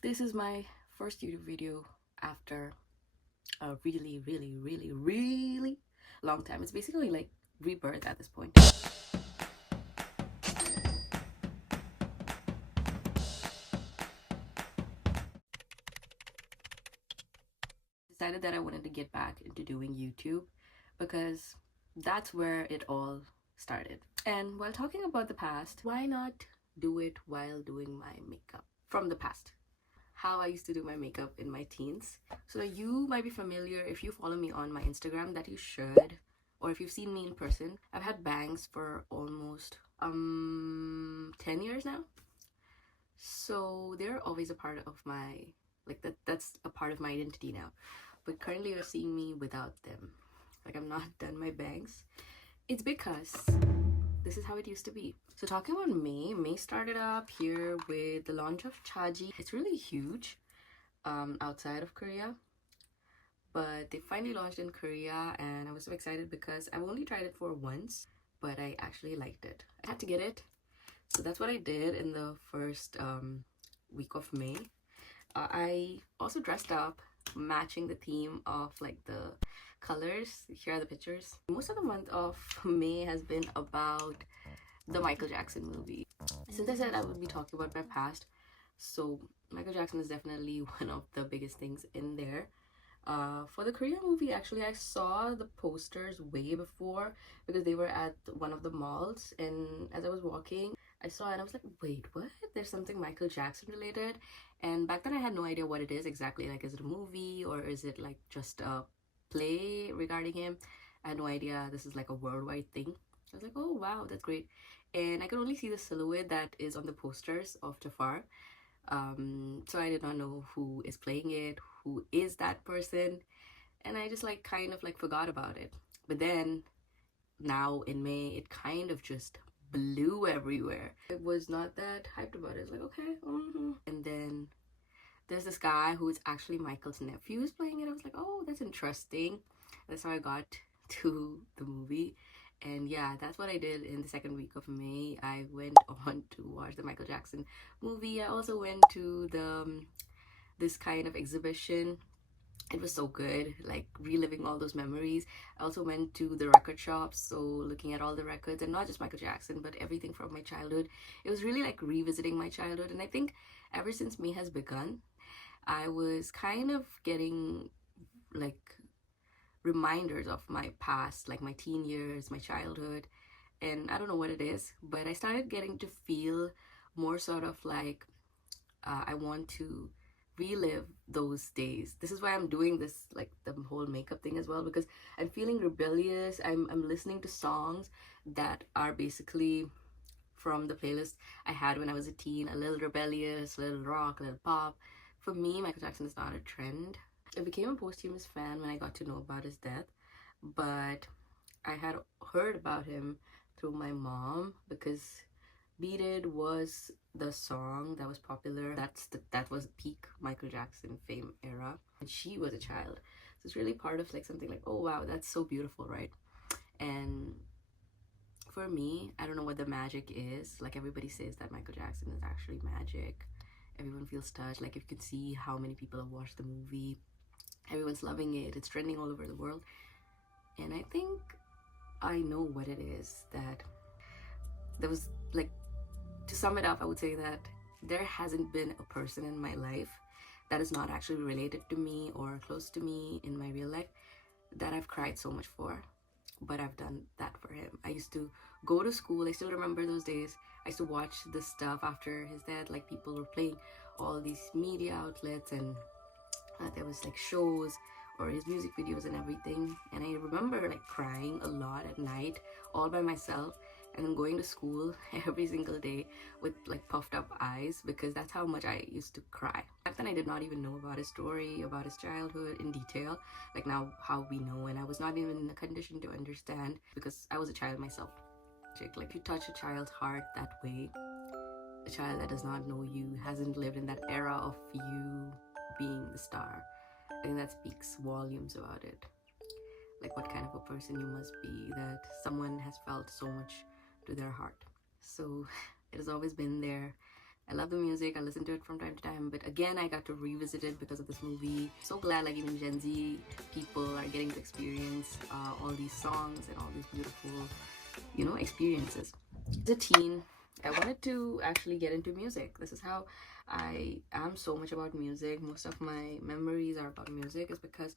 This is my first YouTube video after a really long time. It's basically like rebirth at this point. Decided that I wanted to get back into doing YouTube because that's where it all started. And while talking about the past, why not do it while doing my makeup from the past? How I used to do my makeup in my teens. So you might be familiar if you follow me on my Instagram, that you should, or if you've seen me in person. I've had bangs for almost 10 years now. So they're always a part of my, like that's a part of my identity now. But currently you're seeing me without them. Like I'm not done my bangs. It's because this is how it used to be. So talking about May started up here with the launch of Chaji. It's really huge outside of Korea, but they finally launched in Korea and I was so excited because I've only tried it for once, but I actually liked it. I had to get it, so that's what I did in the first week of May. I also dressed up matching the theme of like the colors. Here are the pictures. Most of the month of May has been about the Michael Jackson movie. Since I said I would be talking about my past, so Michael Jackson is definitely one of the biggest things in there. For the Korean movie, actually, I saw the posters way before because they were at one of the malls, and as I was walking, I saw it and I was like, wait, what? There's something Michael Jackson related. And back then I had no idea what it is exactly. Like, is it a movie or is it like just a play regarding him? I had no idea this is like a worldwide thing. I was like, oh wow, that's great. And I could only see the silhouette that is on the posters of Jafar. So I did not know who is playing it, who is that person, and I just like kind of like forgot about it. But then now in May, it kind of just blew everywhere. I was not that hyped about it. It's like, okay, and then there's this guy who is actually Michael's nephew who's playing it. I was like, oh, that's interesting. That's how I got to the movie. And yeah, that's what I did in the second week of May. I went on to watch the Michael Jackson movie. I also went to the this kind of exhibition. It was so good, like reliving all those memories. I also went to the record shops, so looking at all the records, and not just Michael Jackson, but everything from my childhood. It was really like revisiting my childhood, and I think ever since May has begun, I was kind of getting like reminders of my past, like my teen years, my childhood, and I don't know what it is, but I started getting to feel more sort of like I want to relive those days. This is why I'm doing this, like the whole makeup thing as well, because I'm feeling rebellious. I'm listening to songs that are basically from the playlist I had when I was a teen, a little rebellious, a little rock, a little pop. For me, Michael Jackson is not a trend. I became a posthumous fan when I got to know about his death, but I had heard about him through my mom because Beat It was the song that was popular. That was peak Michael Jackson fame era, and she was a child. So it's really part of like something like, oh wow, that's so beautiful, right? And for me, I don't know what the magic is. Like everybody says that Michael Jackson is actually magic. Everyone feels touched. Like if you can see how many people have watched the movie, everyone's loving it. It's trending all over the world. And I think I know what it is that there was like, to sum it up, I would say that there hasn't been a person in my life that is not actually related to me or close to me in my real life that I've cried so much for, but I've done that for him. I used to go to school. I still remember those days. I used to watch this stuff after his death. Like people were playing all these media outlets, and there was like shows or his music videos and everything. And I remember like crying a lot at night all by myself, and then going to school every single day with like puffed up eyes, because that's how much I used to cry. Back then I did not even know about his story, about his childhood in detail, like now how we know, and I was not even in a condition to understand because I was a child myself. Like you touch a child's heart that way, a child that does not know you, hasn't lived in that era of you being the star, I think that speaks volumes about it. Like what kind of a person you must be that someone has felt so much to their heart. So it has always been there. I love the music. I listen to it from time to time. But again, I got to revisit it because of this movie. So glad like even Gen Z people are getting to experience all these songs and all these beautiful, experiences. As a teen, I wanted to actually get into music. This is how I am so much about music. Most of my memories are about music is because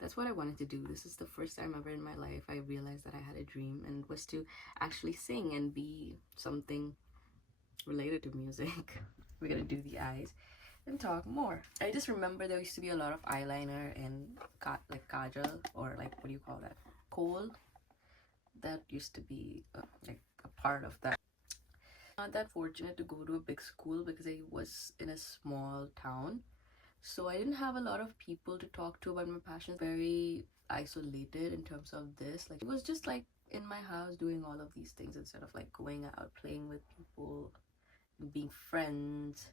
that's what I wanted to do. This is the first time ever in my life I realized that I had a dream and was to actually sing and be something related to music. We're gonna do the eyes and talk more. I just remember there used to be a lot of eyeliner and like kajal, or like what do you call that? Kohl. That used to be like a part of that. Not that fortunate to go to a big school because I was in a small town. So I didn't have a lot of people to talk to about my passion. Very isolated in terms of this. Like it was just like in my house doing all of these things instead of like going out playing with people, being friends.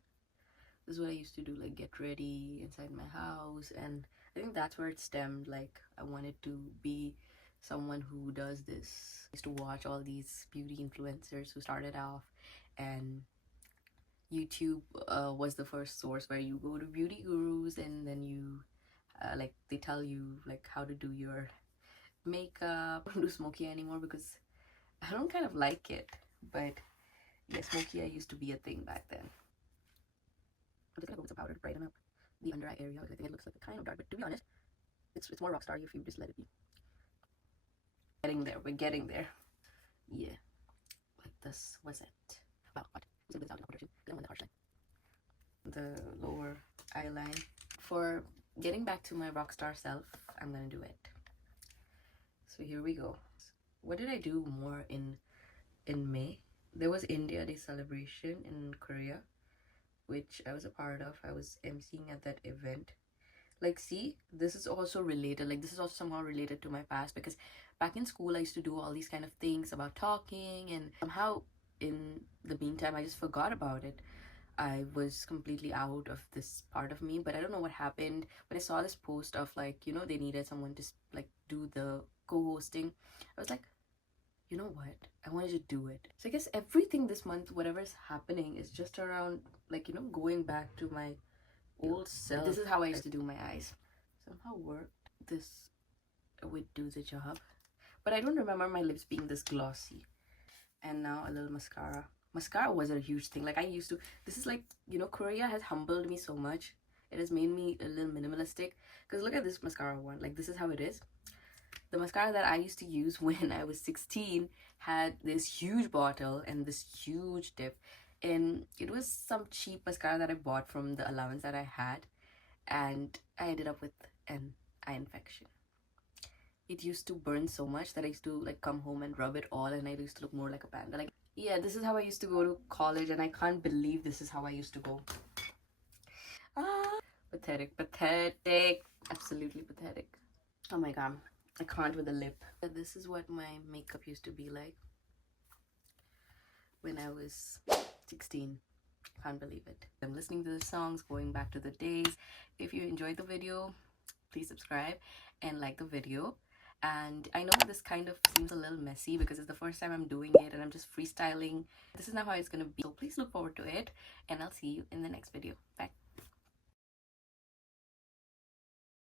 This is what I used to do, like get ready inside my house. And I think that's where it stemmed. Like I wanted to be someone who does this. I used to watch all these beauty influencers who started off, and YouTube was the first source where you go to beauty gurus and then you like they tell you like how to do your makeup. I don't do smoky anymore because I don't kind of like it, but yeah, smoky eye used to be a thing back then. I'm just gonna go with some powder to brighten up the under eye area because I think it looks like a kind of dark, but to be honest, it's more rockstar if you just let it be. We're getting there. Yeah, like this was it. Wow, what? The lower eyeline. For getting back to my rockstar self, I'm gonna do it. So here we go. What did I do more in May? There was India Day celebration in Korea, which I was a part of. I was emceeing at that event. Like, see, this is also related. Like, this is also somehow related to my past because back in school, I used to do all these kind of things about talking, and somehow in the meantime, I just forgot about it. I was completely out of this part of me, but I don't know what happened. When I saw this post of like, they needed someone to like do the co-hosting, I was like, you know what? I wanted to do it. So I guess everything this month, whatever's happening, is just around like, going back to my old self. This is how I used to do my eyes. Somehow worked. This would do the job. But I don't remember my lips being this glossy. And now a little mascara. Mascara was a huge thing. Like I used to, this is like, Korea has humbled me so much. It has made me a little minimalistic. Because look at this mascara one. Like this is how it is. The mascara that I used to use when I was 16 had this huge bottle and this huge tip. And it was some cheap mascara that I bought from the allowance that I had. And I ended up with an eye infection. It used to burn so much that I used to like come home and rub it all, and I used to look more like a panda. Like, yeah, this is how I used to go to college, and I can't believe this is how I used to go. Pathetic, absolutely pathetic. Oh my god, I can't with the lip. This is what my makeup used to be like when I was 16. Can't believe it. I'm listening to the songs, going back to the days. If you enjoyed the video, please subscribe and like the video. And I know this kind of seems a little messy because it's the first time I'm doing it and I'm just freestyling. This is not how it's gonna be. So please look forward to it, and I'll see you in the next video. Bye.